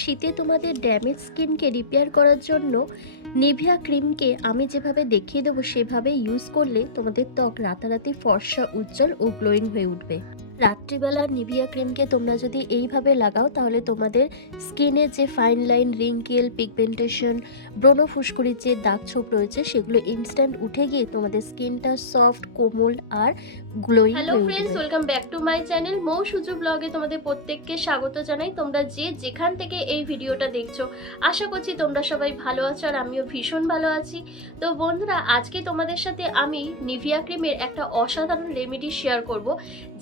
শীতে তোমাদের ড্যামেজ স্কিনকে রিপেয়ার করার জন্য নিভিয়া ক্রিমকে আমি যেভাবে দেখিয়ে দেবো সেভাবে ইউজ করলে তোমাদের ত্বক রাতারাতি ফর্সা, উজ্জ্বল ও গ্লোয়িং হয়ে উঠবে। রাত্রিবেলা নিভিয়া ক্রিমকে তোমরা যদি এইভাবে লাগাও তাহলে তোমাদের স্কিনে যে ফাইন লাইন রিঙ্কেল পিগমেন্টেশন ব্রণ ফুসকুড়ির যে দাগ ছোপ রয়েছে সেগুলো ইনস্ট্যান্ট উঠে গিয়ে তোমাদের স্কিনটা সফট কোমল আর glowing hello friends welcome back to my channel Mou Suju ব্লগে তোমাদের প্রত্যেককে স্বাগত জানাই। তোমরা যে যেখান থেকে এই ভিডিওটা দেখছ আশা করছি তোমরা সবাই ভালো আছো আর আমিও ভীষণ ভালো আছি। তো বন্ধুরা আজকে তোমাদের সাথে আমি নিভিয়া ক্রিমের একটা অসাধারণ রেমেডি শেয়ার করব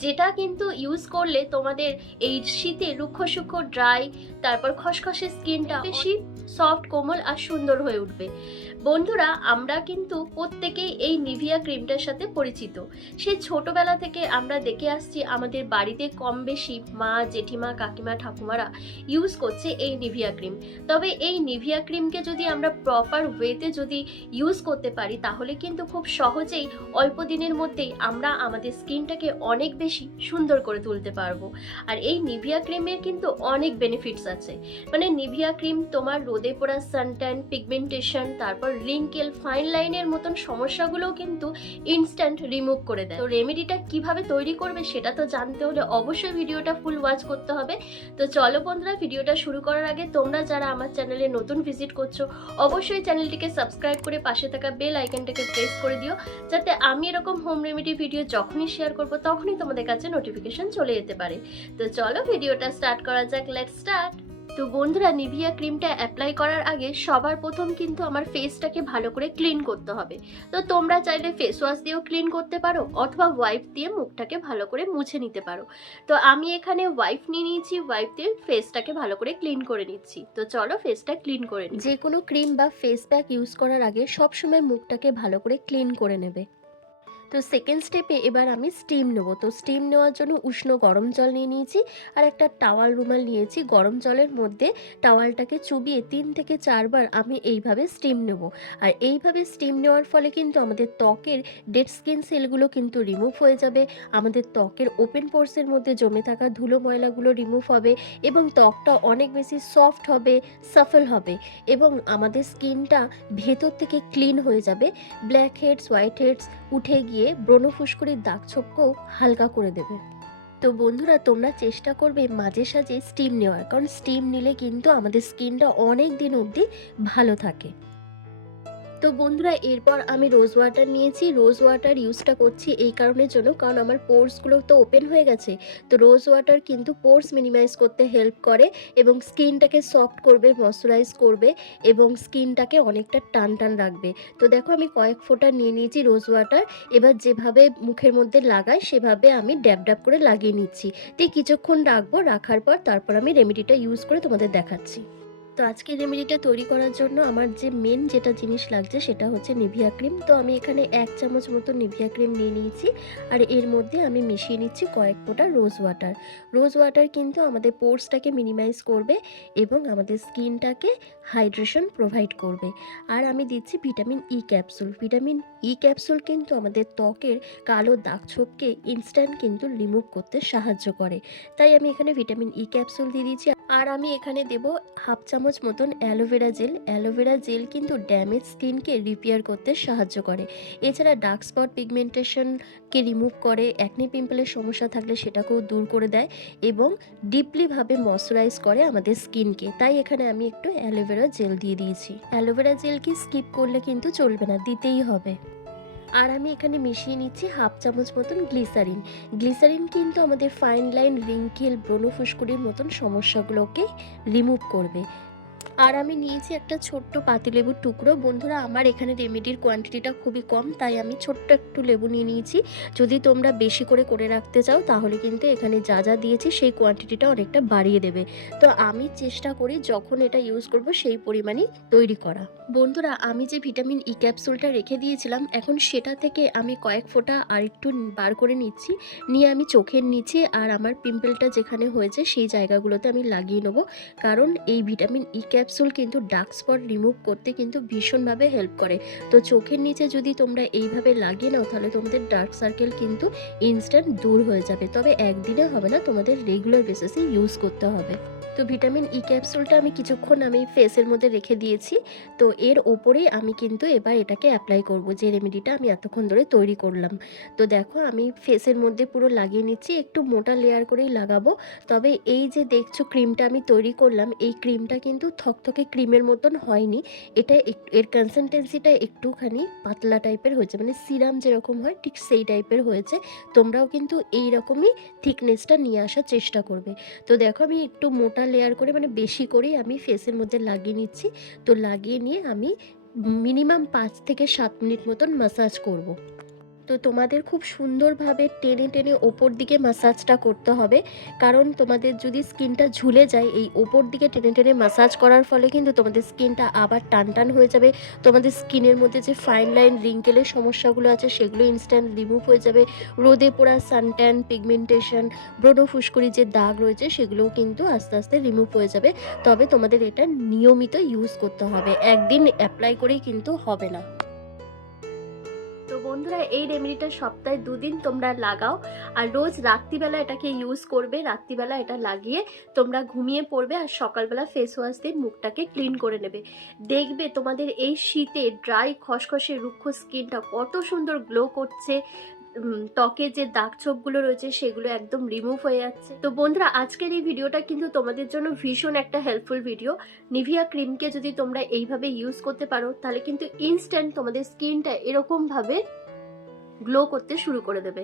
যেটা কিন্তু ইউজ করলে তোমাদের এই শীতে রুক্ষ সূক্ষ্ম ড্রাই তারপর খসখসে স্কিনটা বেশি সফট কোমল আর সুন্দর হয়ে উঠবে। বন্ধুরা, আমরা কিন্তু প্রত্যেকেই এই নিভিয়া ক্রিমটার সাথে পরিচিত। সেই ছোটবেলা থেকে আমরা দেখে আসছি আমাদের বাড়িতে কম বেশি মা, জেঠিমা, কাকিমা, ঠাকুমারা ইউজ করছে এই নিভিয়া ক্রিম। তবে এই নিভিয়া ক্রিমকে যদি আমরা প্রপার ওয়েতে যদি ইউজ করতে পারি, তাহলে কিন্তু খুব সহজেই অল্প দিনের মধ্যেই আমরা আমাদের স্কিনটাকে অনেক বেশি সুন্দর করে তুলতে পারব। আর এই নিভিয়া ক্রিমের কিন্তু অনেক বেনিফিটস আছে। মানে নিভিয়া ক্রিম তোমার রোদে পড়া সানট্যান পিগমেন্টেশন তারপর রিঙ্কেল ফাইন লাইনের মতন সমস্যাগুলোও কিন্তু ইনস্ট্যান্ট রিমুভ করে দেয়। তো রেমেডিটা কীভাবে তৈরি করবে সেটা তো জানতে হলে অবশ্যই ভিডিওটা ফুল ওয়াচ করতে হবে। তো চলো বন্ধুরা ভিডিওটা শুরু করার আগে তোমরা যারা আমার চ্যানেলে নতুন ভিজিট করছ, অবশ্যই চ্যানেলটিকে সাবস্ক্রাইব করে পাশে থাকা বেল আইকনটাকে প্রেস করে দিও, যাতে আমি এরকম হোম রেমেডি ভিডিও যখনই শেয়ার করব, তখনই তোমাদের কাছে নোটিফিকেশন চলে যেতে পারে। তো চলো ভিডিওটা স্টার্ট করা যাক লেট স্টার্ট তো বন্ধুরা নিভিয়া ক্রিমটা অ্যাপ্লাই করার আগে সবার প্রথম কিন্তু আমার ফেসটাকে ভালো করে ক্লিন করতে হবে। তো তোমরা চাইলে ফেস ওয়াশ দিয়েও ক্লিন করতে পারো অথবা ওয়াইপ দিয়ে মুখটাকে ভালো করে মুছে নিতে পারো। তো আমি এখানে ওয়াইপ নিয়ে নিয়েছি ওয়াইপ দিয়ে ফেসটাকে ভালো করে ক্লিন করে নিচ্ছি। তো চলো ফেসটা ক্লিন করে যে কোনো ক্রিম বা ফেস প্যাক ইউজ করার আগে সবসময় মুখটাকে ভালো করে ক্লিন করে নেবে। তো সেকেন্ড স্টেপে এবার আমি স্টিম নেব। তো স্টিম নেওয়ার জন্য উষ্ণ গরম জল নিয়ে নিয়েছি আর একটা টাওয়াল রুমাল নিয়েছি। গরম জলের মধ্যে টাওয়ালটাকে চুবিয়ে তিন থেকে চারবার আমি এইভাবে স্টিম নেব। আর এইভাবে স্টিম নেওয়ার ফলে কিন্তু আমাদের ত্বকের ডেড স্কিন সেলগুলো কিন্তু রিমুভ হয়ে যাবে। আমাদের ত্বকের ওপেন পোর্সের মধ্যে জমে থাকা ধুলো ময়লাগুলো রিমুভ হবে এবং ত্বকটা অনেক বেশি সফট হবে সাফল হবে এবং আমাদের স্কিনটা ভেতর থেকে ক্লিন হয়ে যাবে। ব্ল্যাক হেডস হোয়াইট হেডস উঠে গিয়ে ব্রণ ফুসকুড়ির দাগ ছোপকেও হালকা করে দেবে। তো বন্ধুরা, তোমরা চেষ্টা করবে মাঝে সাঝে স্টিম নেওয়ার। কারণ স্টিম নিলে কিন্তু আমাদের স্কিনটা অনেক দিন অবধি ভালো থাকে। তো বন্ধুরা, এরপর আমি রোজ ওয়াটার নিয়েছি। রোজ ওয়াটার ইউজটা করছি এই কারণের জন্য, কারণ আমার পোর্সগুলো তো ওপেন হয়ে গেছে। তো রোজ ওয়াটার কিন্তু পোর্স মিনিমাইজ করতে হেল্প করে এবং স্কিনটাকে সফট করবে ময়শ্চারাইজ করবে এবং স্কিনটাকে অনেকটা টান টান রাখবে। তো দেখো, আমি কয়েক ফোঁটা নিয়ে নিয়েছি রোজ ওয়াটার এবার যেভাবে মুখের মধ্যে লাগাই, সেভাবে আমি ড্যাব ড্যাব করে লাগিয়ে নিচ্ছি। তো কিছুক্ষণ রাখব, রাখার পর তারপর আমি রেমেডিটা ইউজ করে তোমাদের দেখাচ্ছি। তো আজকে রেমেডিটা তৈরি করার জন্য আমার যে মেন যেটা জিনিস লাগছে সেটা হচ্ছে নিভিয়া ক্রিম। তো আমি এখানে এক চামচ মতো নিভিয়া ক্রিম নিয়ে নিয়েছি আর এর মধ্যে আমি মিশিয়ে নিচ্ছি কয়েক ফোঁটা রোজ ওয়াটার রোজ ওয়াটার কিন্তু আমাদের পোর্সটাকে মিনিমাইজ করবে এবং আমাদের স্কিনটাকে হাইড্রেশন প্রোভাইড করবে। আর আমি দিচ্ছি vitamin E capsule vitamin E capsule কিন্তু আমাদের ত্বকের কালো দাগ ছোপকে ইনস্ট্যান্ট কিন্তু রিমুভ করতে সাহায্য করে। তাই আমি এখানে ভিটামিন ই ক্যাপসুল দিয়ে দিয়েছি আর আমি এখানে দেব হাফ চামচ মতন aloe vera gel. Aloe vera gel কিন্তু ড্যামেজ স্কিনকে রিপেয়ার করতে সাহায্য করে। এছাড়া ডার্ক স্পট পিগমেন্টেশনকে রিমুভ করে অ্যাকনি পিম্পলের সমস্যা থাকলে সেটাকেও দূর করে দেয় এবং ডিপলিভাবে ময়শ্চারাইজ করে আমাদের স্কিনকে। তাই এখানে আমি একটু অ্যালোভেরা জেল দিয়ে দিয়েছি। অ্যালোভেরা জেল কি স্কিপ করলে কিন্তু চলবে না, দিতেই হবে। আর আমি এখানে মিশিয়ে নিচ্ছি হাফ চামচ মতন গ্লিসারিন। গ্লিসারিন কিন্তু আমাদের ফাইন লাইন রিঙ্কেল ব্রণ ফুসকুড়ির মতন সমস্যাগুলোকে রিমুভ করবে। আর আমি নিয়েছি একটা ছোট্ট পাতিলেবুর টুকরো। বন্ধুরা, আমার এখানে রেমেডির কোয়ান্টিটিটা খুবই কম, তাই আমি ছোট্ট একটু লেবু নিয়ে নিয়েছি। যদি তোমরা বেশি করে করে রাখতে চাও, তাহলে কিন্তু এখানে যা যা দিয়েছি, সেই কোয়ান্টিটিটা অনেকটা বাড়িয়ে দেবে। তো আমি চেষ্টা করি যখন এটা ইউজ করব, সেই পরিমাণই তৈরি করা। বন্ধুরা, আমি যে ভিটামিন ই ক্যাপসুলটা রেখে দিয়েছিলাম, এখন সেটা থেকে আমি কয়েক ফোঁটা আর একটু বার করে নিচ্ছি। নিয়ে আমি চোখের নিচে আর আমার পিম্পলটা যেখানে হয়েছে, সেই জায়গাগুলোতে আমি লাগিয়ে নেব। কারণ এই ভিটামিন ই ক্যাপসুল ক্যাপসুল কিন্তু ডার্ক স্পট রিমুভ করতে কিন্তু ভীষণভাবে হেল্প করে। তো চোখের নিচে যদি তোমরা এইভাবে লাগিয়ে নাও, তাহলে তোমাদের ডার্ক সার্কেল কিন্তু ইনস্ট্যান্ট দূর হয়ে যাবে। তবে একদিনে হবে না, তোমাদের রেগুলার বেসিসে ইউজ করতে হবে। তো ভিটামিন ই ক্যাপসুলটা আমি কিছুক্ষণ আমি ফেসের মধ্যে রেখে দিয়েছি। তো এর ওপরেই আমি কিন্তু এবার এটাকে অ্যাপ্লাই করব। যে রেমেডিটা আমি এতক্ষণ ধরে তৈরি করলাম। তো দেখো আমি ফেসের মধ্যে পুরো লাগিয়ে নিচ্ছি। একটু মোটা লেয়ার করেই লাগাবো। তবে এই যে দেখছ ক্রিমটা আমি তৈরি করলাম, এই ক্রিমটা কিন্তু থকথকে ক্রিমের মতন হয়নি। এটা এর কনসিস্টেন্সিটা একটুখানি পাতলা টাইপের হয়েছে। মানে সিরাম যেরকম হয়, ঠিক সেই টাইপের হয়েছে। তোমরাও কিন্তু এই রকমই থিকনেসটা নিয়ে আসার চেষ্টা করবে। তো দেখো আমি একটু মোটা লেয়ার করে মানে বেশি করেই আমি ফেসের মধ্যে লাগিয়ে নিচ্ছি তো লাগিয়ে নিয়ে আমি মিনিমাম পাঁচ থেকে সাত মিনিট মতন মাসাজ করব। তো তোমাদের খুব সুন্দরভাবে টেনে টেনে ওপর দিকে মাসাজটা করতে হবে। কারণ তোমাদের যদি স্কিনটা ঝুলে যায়, এই ওপর দিকে টেনে টেনে মাসাজ করার ফলে কিন্তু তোমাদের স্কিনটা আবার টান টান হয়ে যাবে। তোমাদের স্কিনের মধ্যে যে ফাইন লাইন রিঙ্কেলের সমস্যাগুলো আছে, সেগুলো ইনস্ট্যান্ট রিমুভ হয়ে যাবে। রোদে পোড়া সানট্যান পিগমেন্টেশন ব্রণ ফুসকুড়ি যে দাগ রয়েছে, সেগুলোও কিন্তু আস্তে আস্তে রিমুভ হয়ে যাবে। তবে তোমাদের এটা নিয়মিত ইউজ করতে হবে। একদিন অ্যাপ্লাই করেই কিন্তু হবে না। বন্ধুরা, এই রেমেডিটা সপ্তাহে দুদিন তোমরা লাগাও। আর রোজ রাত্রিবেলা এটাকে ইউজ করবে, রাত্রিবেলা এটা লাগিয়ে তোমরা ঘুমিয়ে পড়বে আর সকালবেলা ফেস ওয়াশ দিয়ে মুখটাকে ক্লিন করে নেবে। দেখবে তোমাদের এই শীতে ড্রাই খসখসে, রুক্ষ স্কিনটা কত সুন্দর গ্লো করছে। ত্বকে যে দাগ ছোপগুলো রয়েছে সেগুলো একদম রিমুভ হয়ে যাচ্ছে। তো বন্ধুরা, আজকের এই ভিডিওটা কিন্তু তোমাদের জন্য ভীষণ একটা হেল্পফুল ভিডিও নিভিয়া ক্রিমকে যদি তোমরা এইভাবে ইউজ করতে পারো, তাহলে কিন্তু ইনস্ট্যান্ট তোমাদের স্কিনটা এরকমভাবে গ্লো করতে শুরু করে দেবে।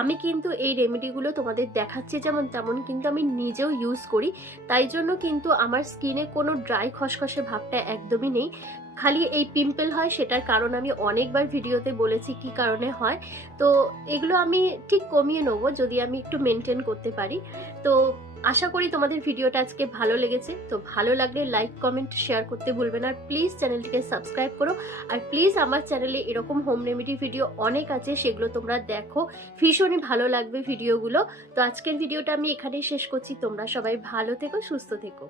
আমি কিন্তু এই রেমেডিগুলো তোমাদের দেখাচ্ছি যেমন তেমন কিন্তু আমি নিজেও ইউজ করি। তাই জন্য কিন্তু আমার স্কিনে কোনো ড্রাই খসখসে ভাবটা একদমই নেই। খালি এই পিম্পল হয় সেটার কারণ আমি অনেকবার ভিডিওতে বলেছি কি কারণে হয়। তো এগুলো আমি ঠিক কমিয়ে নেব যদি আমি একটু মেনটেন করতে পারি। তো আশা করি তোমাদের ভিডিওটা আজকে ভালো লেগেছে। তো ভালো লাগলে লাইক কমেন্ট শেয়ার করতে ভুলবেন আর প্লিজ চ্যানেলটিকে সাবস্ক্রাইব করো। আর প্লিজ আমার চ্যানেলে এরকম হোম রেমেডি ভিডিও অনেক আছে, সেগুলো তোমরা দেখো। ভীষণই ভালো লাগবে ভিডিওগুলো তো আজকের ভিডিওটা আমি এখানেই শেষ করছি। তোমরা সবাই ভালো থেকো, সুস্থ থেকো।